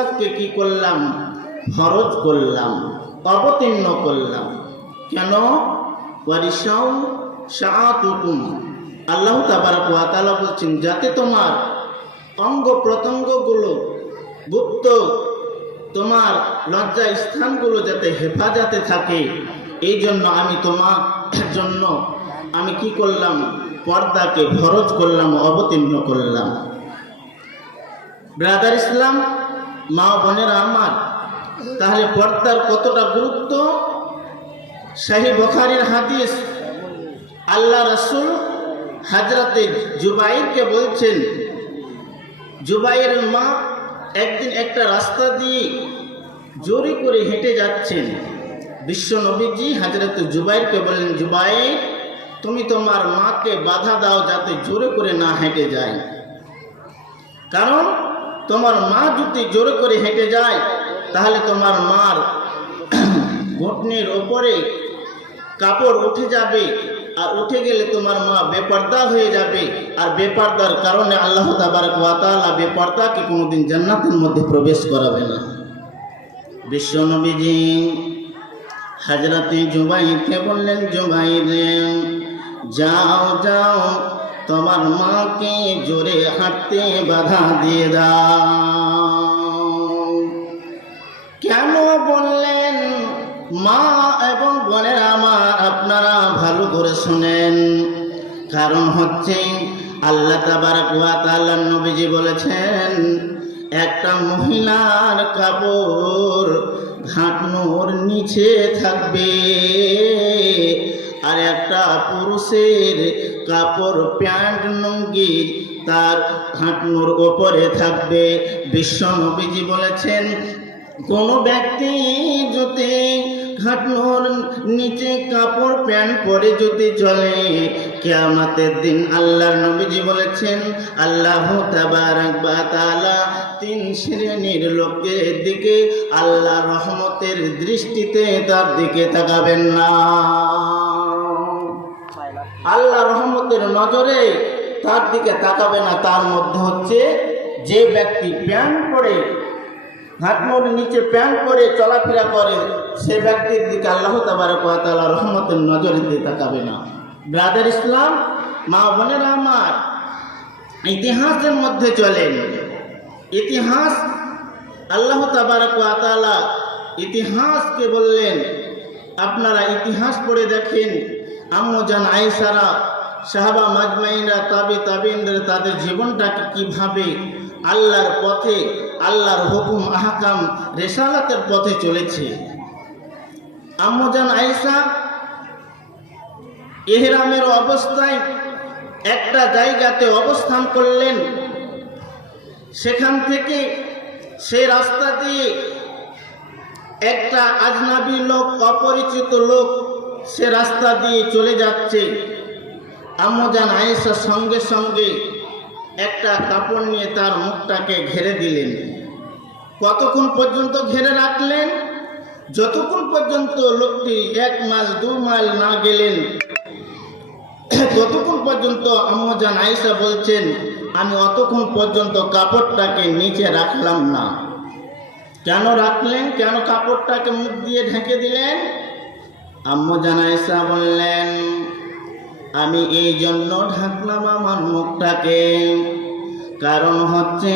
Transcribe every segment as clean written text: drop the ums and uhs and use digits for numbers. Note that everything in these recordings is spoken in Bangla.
পোশাককে কি করলাম? ফরজ করলাম, অবতীর্ণ করলাম। কেন? ওয়ারিসাউ শাআতুকুম, আল্লাহ তাবারক ওয়া তাআলা বলছেন যাতে তোমার অঙ্গ প্রত্যঙ্গগুলো, গুপ্ত তোমার লজ্জা স্থানগুলো যাতে হেফাজতে থাকে, এই জন্য আমি তোমার জন্য আমি কি করলাম? পর্দাকে ফরজ করলাম, অবতীর্ণ করলাম। ব্রাদার ইসলাম, মা বোনেরা আমার, তাহলে পর্দার কতটা গুরুত্ব! সহিহ বুখারীর হাদিস, আল্লাহ রাসূল হযরতে জুবাইরকে বলছেন, জুবাইরের মা একদিন একটা রাস্তা দিয়ে জোরে করে হেঁটে যাচ্ছেন। বিশ্ব নবীজি হযরতে জুবাইরকে বললেন, জুবাইর, তুমি তোমার মাকে বাধা দাও যাতে জোরে করে না হেঁটে যায়, কারণ তোমার মা যদি জোরে করে হেঁটে যায় তাহলে তোমার মার ঘুটনির ওপরে কাপড় উঠে যাবে, আর উঠে গেলে তোমার মা বেপর্দা হয়ে যাবে, আর বেপর্দার কারণে আল্লাহ তাবারক ওয়া তাআলা বেপর্দাকে কোনোদিন জান্নাতের মধ্যে প্রবেশ করাবে না। বিশ্ব নবীজি হযরতে জুবাইরকে বললেন, জুবাইর, যাও যাও, তোমার মাকে জোরে হাঁটতে বাধা দিয়ে দাও। কেন বললেন? মা এবং বোনেরা আমার, আপনারা ভালো করে শুনেন। কারণ হচ্ছে আল্লাহ তাবারক ওয়া তাআলা নবীজি বলেছেন, একটা মহিলার কাপড় ঘাটনোর নিচে থাকবে, আর একটা পুরুষের কাপড় প্যান্ট লুঙ্গি তার ঘাটনোর ওপরে থাকবে। বিশ্ব নবীজি বলেছেন, কোনো ব্যক্তি যদি ঘাটনোর নিচে কাপড় প্যান্ট পরে যদি চলে, কিয়ামতের দিন আল্লাহর নবীজি বলেছেন, আল্লাহ তাবারক ওয়া তাআলা তিন শ্রেণীর লোকের দিকে আল্লাহ রহমতের দৃষ্টিতে তার দিকে তাকাবেন না। আল্লাহ রহমতের নজরে তার দিকে তাকাবে না। তার মধ্যে হচ্ছে যে ব্যক্তি প্যান্ট পরে, ঘাটনোর নিচে প্যান্ট পরে চলাফেরা করে, সে ব্যক্তির দিকে আল্লাহ তাবারক ওয়া তাআলা রহমতের নজরে দিয়ে তাকাবে না। ব্রাদার ইসলাম, মা বোনেরা আমার, ইতিহাসের মধ্যে চলেন। ইতিহাস, আল্লাহ তাবারক ওয়া তাআলা ইতিহাসকে বললেন, আপনারা ইতিহাস পড়ে দেখেন, আম্মুজান আয়েশারা, সাহাবা মাজমাইনরা, তাবিঈনরা তাদের জীবনটাকে কিভাবে আল্লাহর পথে, আল্লাহর হুকুম আহকাম রিসালাতের পথে চলেছে। আম্মুজান আয়েশা ইহরামের অবস্থায় একটা জায়গাতে অবস্থান করলেন। সেখান থেকে সে রাস্তা দিয়ে একটা আজনাবী লোক, অপরিচিত লোক সে রাস্তা দিয়ে চলে যাচ্ছে। আম্মুজান আয়েশা সঙ্গে সঙ্গে একটা কাপড় নিয়ে তার মুখটাকে ঘিরে দিলেন। কতক্ষণ পর্যন্ত ঘিরে রাখলেন? যতক্ষণ পর্যন্ত লোকটি 1 মাইল 2 মাইল না গেলেন, ততক্ষণ পর্যন্ত আম্মুজান আয়েশা বলছেন, আমি অতক্ষণ পর্যন্ত কাপড়টাকে নিচে রাখলাম না। কেন রাখলেন? কেন কাপড়টাকে মুখ দিয়ে ঢেকে দিলেন? আম্মুজান আয়েশা বললেন, আমি এই জন্য ঢাকলাম আমার মুখটাকে, কারণ হচ্ছে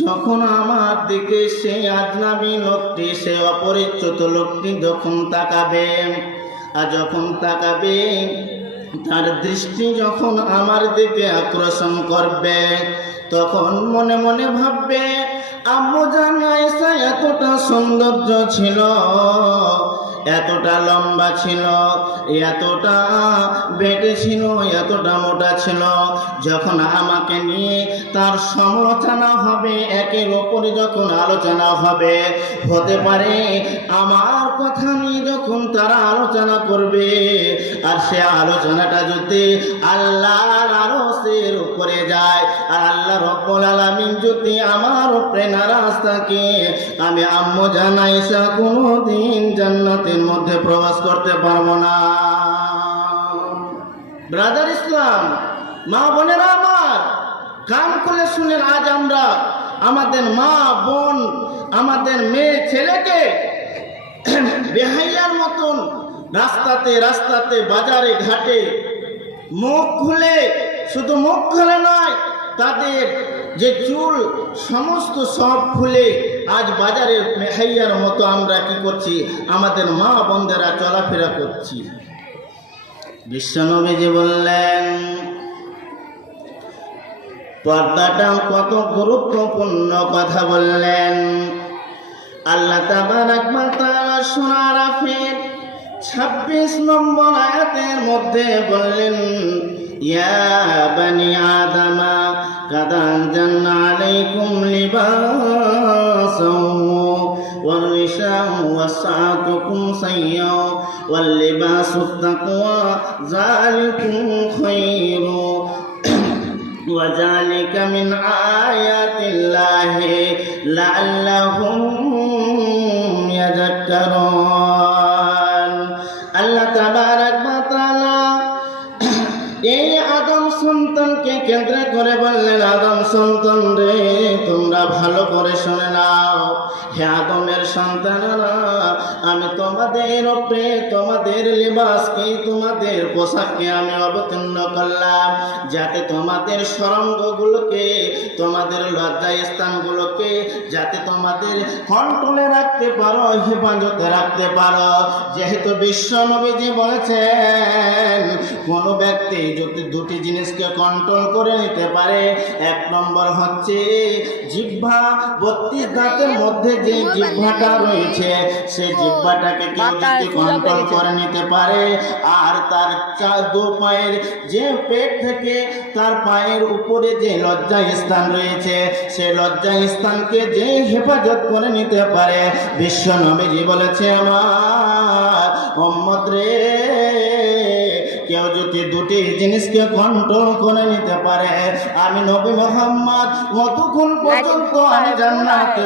যখন আমার দিকে সেই আজনাবী লোকটি, সে অপরিচিত লোকটি যখন তাকাবে, আর যখন তাকাবে তার দৃষ্টি যখন আমার দিকে আকর্ষণ করবে, তখন মনে মনে ভাববে, আম্মুজান আয়েশা এতটা সৌন্দর্য ছিল, এতটা লম্বা ছিল, এতটা বেটে ছিল, এতটা মোটা ছিল, যখন আমাকে নিয়ে তার সমালোচনা হবে, একের ওপরে যখন আলোচনা হবে, হতে পারে আমার কথা নিয়ে যখন তারা আলোচনা করবে, আর সে আলোচনাটা যদি আল্লাহর আরশের উপরে যায়, আর আল্লাহ রব্বুল আলামিন যদি আমার উপরে নারাজ থাকে, আমি আম্মুজান আয়েশা কোনোদিন জান্নাতের মধ্যে প্রবেশ করতে পারবো না। ব্রাদার ইসলাম, মা বোনেরা আমার, কান খুলে শুনেন। আজ আমরা আমাদের মা বোন আমাদের মেয়ে ছেলেকে বেহাইয়ার মতন রাস্তাতে রাস্তাতে বাজারে ঘাটে মুখ খুলে, শুধু মুখ খুলে নয়, তাদের যে চুল সমস্ত সব খুলে আজ বাজারের বেহাইয়ার মতো আমরা কি করছি, আমাদের মা বোনদেরা চলাফেরা করছি। বিশ্বনবীজি বললেন পর্দাটা কত গুরুত্বপূর্ণ কথা বললেন। আল্লাহ তাবারাক ওয়া তাআলা সূরা আরাফের 26 নম্বর আয়াতের মধ্যে বললেন ইয়া বানি আদামা কাদ আনজালনা আলাইকুম লিবাসাও ওয়ার রিশাউ ওয়াসআতুকুম সাইয়্যা ওয়াল লিবাসুত তাকওয়া যালিকুম খায়রু وذلك من آيات الله لعلهم يذكرون। আল্লাহ তাবারাক ওয়া তাআলা এই আদম সন্তানকে কেন্দ্র করে বললেন, আদম সন্তান রে, তোমরা ভালো করে শুনে নাও, হে আদমের সন্তানেরা, আমি তোমাদের উপরে তোমাদের লিবাসকে, তোমাদের পোশাককে আমি অবতীর্ণ করলাম, যাতে তোমাদের সরঙ্গগুলোকে, তোমাদের লজ্জা স্থানগুলোকে যাতে তোমাদের কন্ট্রোলে রাখতে পারো, হেফাজতে রাখতে পারো। যেহেতু বিশ্ব নবীজি বলেছেন কোন ব্যক্তি যদি দুটি জিনিসকে কন্ট্রোল করে নিতে পারে, এক নম্বর হচ্ছে জিহ্বা, 32 দাঁতের মধ্যে যে জিহ্বাটা রয়েছে সেই জিহ্বাটাকে কেউ যদি কন্ট্রোল করে নিতে পারে, আর তার দু পায়ের যে পেট থেকে তার পায়ের উপরে যে লজ্জা স্থান রয়েছে সেই লজ্জা স্থানকে যে হেফাজত করে নিতে পারে, বিশ্ব নবীজি বলেছে আমার উম্মত রে, কেউ যদি দুটি জিনিসকে কন্ট্রোল করে নিতে পারে, আমি নবী মুহাম্মদ ততক্ষণ পর্যন্ত আমি জান্নাতে